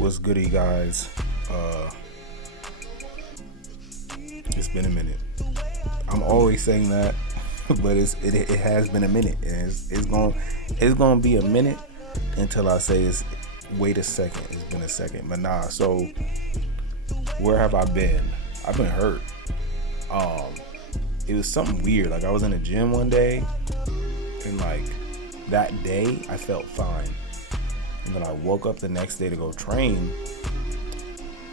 What's goody, guys? It's been a minute. I'm always saying that, but it has been a minute, and it's gonna be a minute until I say it's wait a second. It's been a second, but nah. So where have I been? I've been hurt. It was something weird. Like I was in the gym one day, and like that day I felt fine, and then I woke up the next day to go train,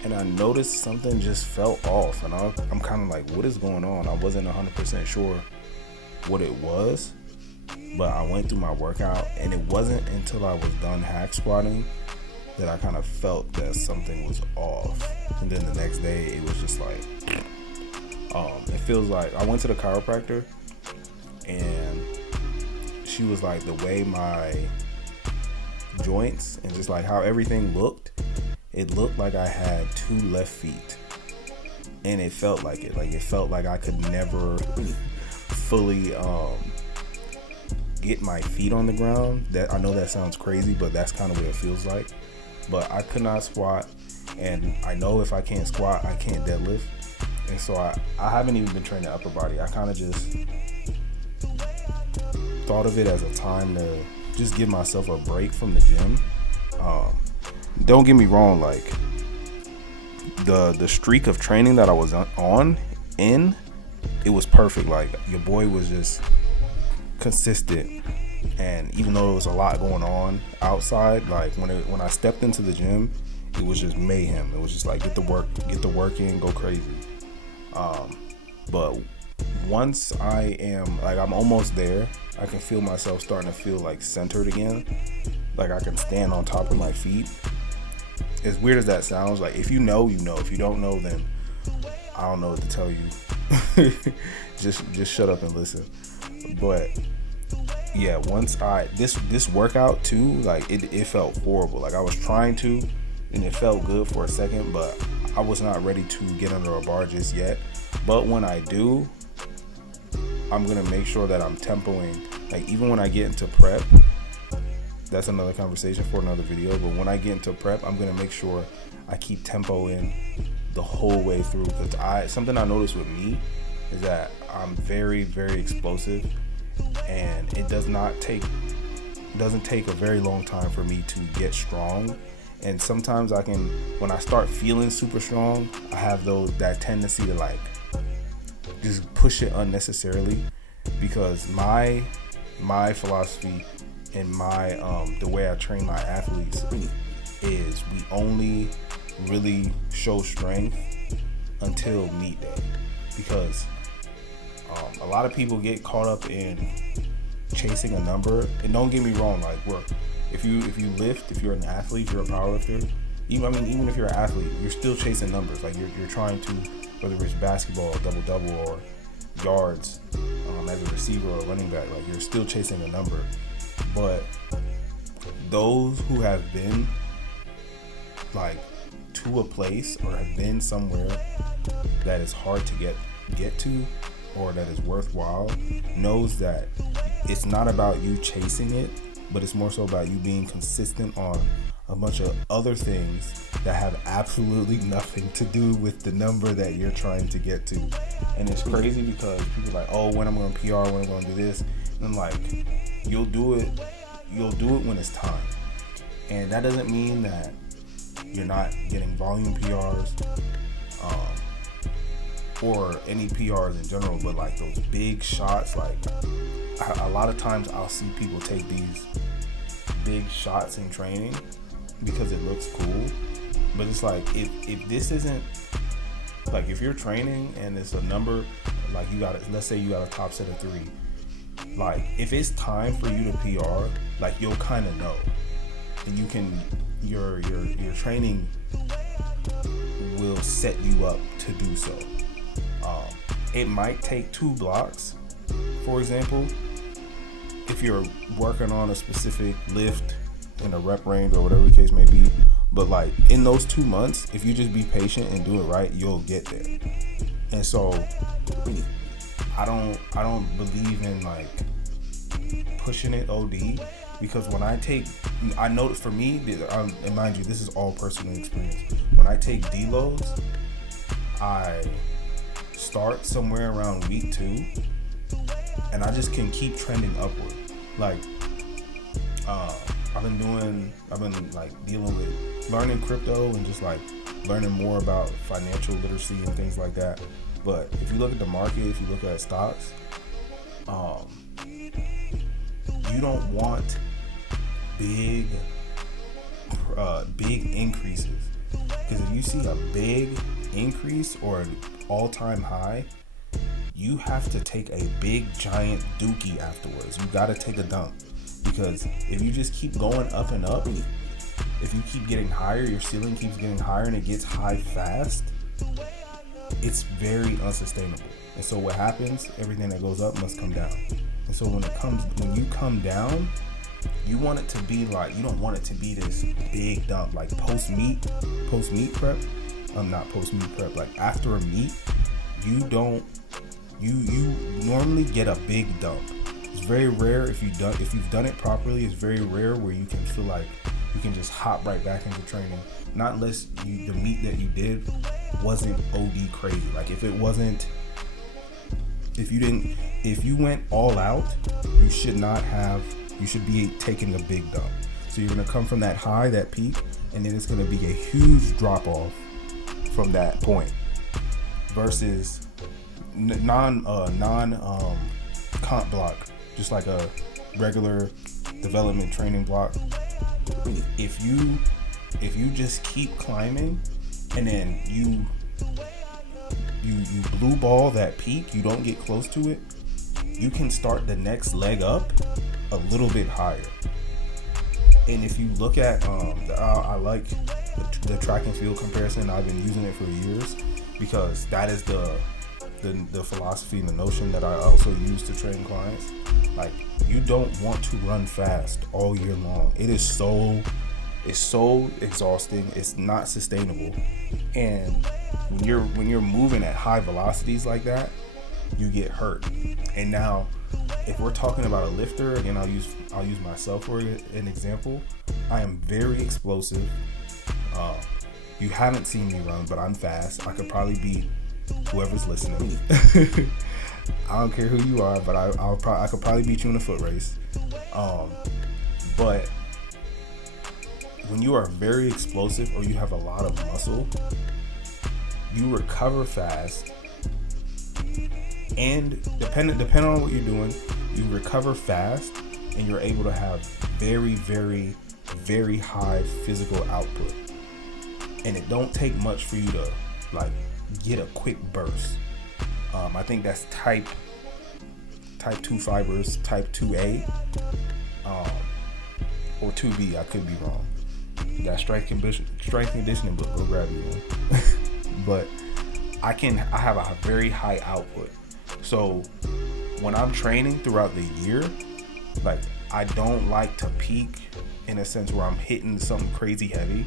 and I noticed something just felt off, and I'm kind of like, what is going on? I wasn't 100% sure what it was, but I went through my workout, and it wasn't until I was done hack squatting that I kind of felt that something was off. And then the next day it was just like, it feels like I went to the chiropractor, and she was like, the way my joints and just like how everything looked, it looked like I had two left feet, and it felt like it. Like it felt like I could never fully get my feet on the ground. That I know that sounds crazy, but that's kind of what it feels like. But I could not squat, and I know if I can't squat, I can't deadlift. And so I haven't even been training upper body. I kind of just thought of it as a time to just give myself a break from the gym. Don't get me wrong, like the streak of training that I was in, it was perfect. Like your boy was just consistent, and even though there was a lot going on outside, like when I stepped into the gym, it was just mayhem. It was just like get the work in, go crazy. But once I'm almost there, I can feel myself starting to feel like centered again. Like I can stand on top of my feet. As weird as that sounds, like if you know, you know. If you don't know, then I don't know what to tell you. just shut up and listen. But yeah, once this workout too, like it felt horrible. Like I was trying to, and it felt good for a second, but I was not ready to get under a bar just yet. But when I do, I'm gonna make sure that I'm tempoing. Like even when I get into prep, that's another conversation for another video. But when I get into prep, I'm gonna make sure I keep tempo in the whole way through. Because something I noticed with me is that I'm very, very explosive, and it doesn't take a very long time for me to get strong. And sometimes when I start feeling super strong, I have that tendency to like just push it unnecessarily, because my philosophy and the way I train my athletes is we only really show strength until meet day, because a lot of people get caught up in chasing a number. And don't get me wrong, like if you lift, if you're an athlete, you're a powerlifter, even if you're an athlete, you're still chasing numbers. Like you're trying to, whether it's basketball, double or yards, as a receiver or running back, like you're still chasing a number. But those who have been like to a place or have been somewhere that is hard to get to, or that is worthwhile, knows that it's not about you chasing it, but it's more so about you being consistent on a bunch of other things that have absolutely nothing to do with the number that you're trying to get to. And it's crazy because people are like, oh, when I'm going to PR, when I'm going to do this. And I'm like, you'll do it when it's time. And that doesn't mean that you're not getting volume PRs, or any PRs in general, but like those big shots, like a lot of times I'll see people take these big shots in training because it looks cool. But it's like, if this isn't, like if you're training and it's a number, like let's say you got a top set of 3, like if it's time for you to PR, like you'll kind of know, and your training will set you up to do so. It might take 2 blocks, for example, if you're working on a specific lift in a rep range or whatever the case may be. But like in those 2 months, if you just be patient and do it right, you'll get there. And so I don't believe in like pushing it OD. because when I notice for me, and mind you, this is all personal experience. When I take deloads, I start somewhere around week 2, and I just can keep trending upward. Like, I've been like dealing with learning crypto and just like learning more about financial literacy and things like that. But if you look at the market, if you look at stocks, you don't want big increases, because if you see a big increase or an all-time high, you have to take a big giant dookie afterwards. You got to take a dump, because if you just keep going up and up, if you keep getting higher, your ceiling keeps getting higher and it gets high fast, it's very unsustainable. And so what happens, everything that goes up must come down. And so when you come down, you want it to be like, you don't want it to be this big dump, like post meet prep. Not post meet prep, like after a meet, you normally get a big dump. It's very rare if you've done it properly. It's very rare where you can feel like you can just hop right back into training. Not unless the meet that you did wasn't OD crazy. Like if you went all out, you should be taking a big dump. So you're gonna come from that high, that peak, and then it's gonna be a huge drop off from that point. Versus non comp block, just like a regular development training block. If you just keep climbing and then you blue ball that peak, you don't get close to it, you can start the next leg up a little bit higher. And if you look at I like the track and field comparison. I've been using it for years because that is the philosophy and the notion that I also use to train clients. Like, you don't want to run fast all year long. It's so exhausting. It's not sustainable. And when you're moving at high velocities like that, you get hurt. And now, if we're talking about a lifter, again, I'll use myself for an example. I am very explosive. You haven't seen me run, but I'm fast. I could probably beat whoever's listening. I don't care who you are, but I could probably beat you in a foot race. But when you are very explosive or you have a lot of muscle, you recover fast, and depending on what you're doing, you recover fast, and you're able to have very, very, very high physical output. And it don't take much for you to like get a quick burst. I think that's type 2 fibers, type 2A, or 2B. I could be wrong. That strength conditioning book, go grab you one. But I have a very high output. So when I'm training throughout the year, like, I don't like to peak in a sense where I'm hitting something crazy heavy,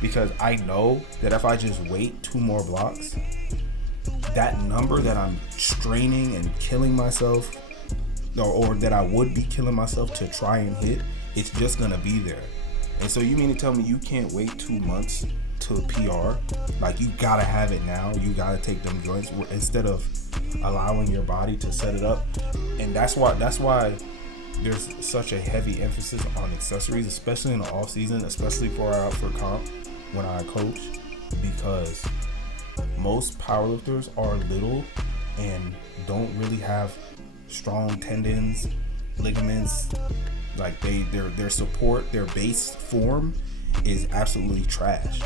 because I know that if I just wait 2 more blocks, that number that I'm straining and killing myself, or that I would be killing myself to try and hit, it's just gonna be there. And so you mean to tell me you can't wait 2 months to PR? Like, you gotta have it now. You gotta take them joints instead of allowing your body to set it up. And that's why there's such a heavy emphasis on accessories, especially in the off season, especially for comp when I coach, because most powerlifters are little and don't really have strong tendons, ligaments. Like, their support, their base form is absolutely trash,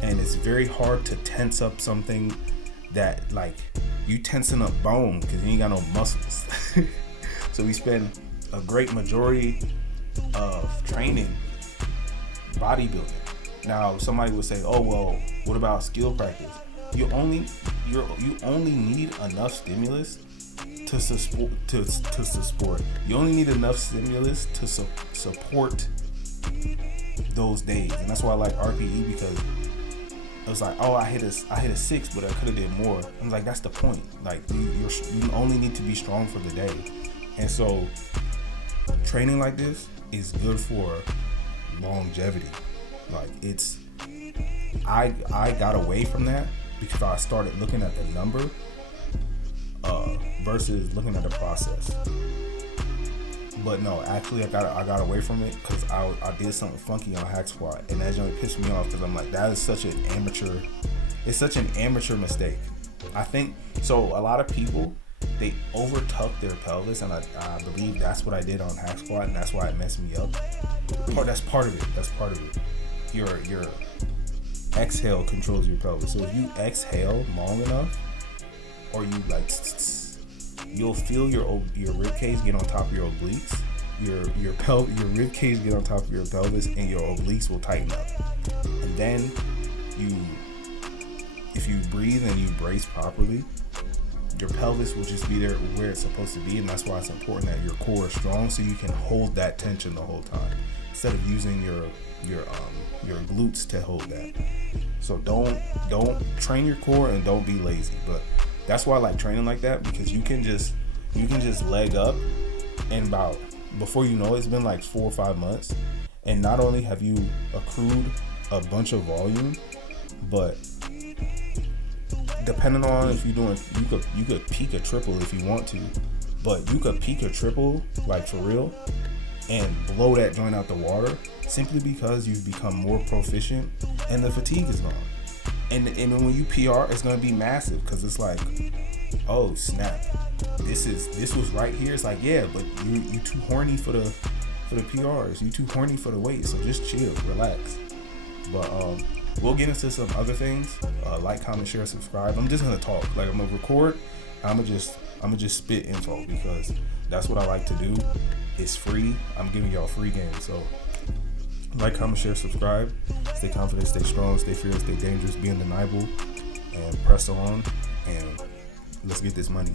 and it's very hard to tense up something that, like, you tensing up bone because you ain't got no muscles. So we spend a great majority of training bodybuilding. Now somebody would say, oh well, what about skill practice? You only need enough stimulus to support. You only need enough stimulus to support those days. And that's why I like RPE, because it was like, oh, I hit a 6, but I could have did more. I'm like, that's the point. Like, you only need to be strong for the day. And so training like this, is good for longevity. Like I got away from that because I started looking at the number versus looking at the process. But no, actually I got away from it because I did something funky on hack squat, and that joint pissed me off because I'm like, that is such an amateur. It's such an amateur mistake. I think so. A lot of people, they overtuck their pelvis, and I believe that's what I did on hack squat, and that's why it messed me up. That's part of it. Your exhale controls your pelvis. So if you exhale long enough, or you like, you'll feel your rib cage get on top of your obliques. Your rib cage get on top of your pelvis, and your obliques will tighten up. And then if you breathe and you brace properly, your pelvis will just be there where it's supposed to be, and that's why it's important that your core is strong, so you can hold that tension the whole time instead of using your glutes to hold that. So don't train your core and don't be lazy. But that's why I like training like that, because you can just leg up, and about before you know it, it's been like 4 or 5 months, and not only have you accrued a bunch of volume, but depending on if you're doing, you could peak a triple if you want to, but you could peak a triple like for real and blow that joint out the water simply because you've become more proficient and the fatigue is gone. And when you PR, it's gonna be massive because it's like, oh snap, this was right here. It's like, yeah, but you too horny for the PRs, you too horny for the weight, so just chill, relax. But we'll get into some other things. Like, comment, share, subscribe. I'm just gonna talk. Like, I'm gonna record. I'm gonna just spit info because that's what I like to do. It's free. I'm giving y'all free game. So, like, comment, share, subscribe. Stay confident, stay strong, stay fearless, stay dangerous, be undeniable, and press on. And let's get this money.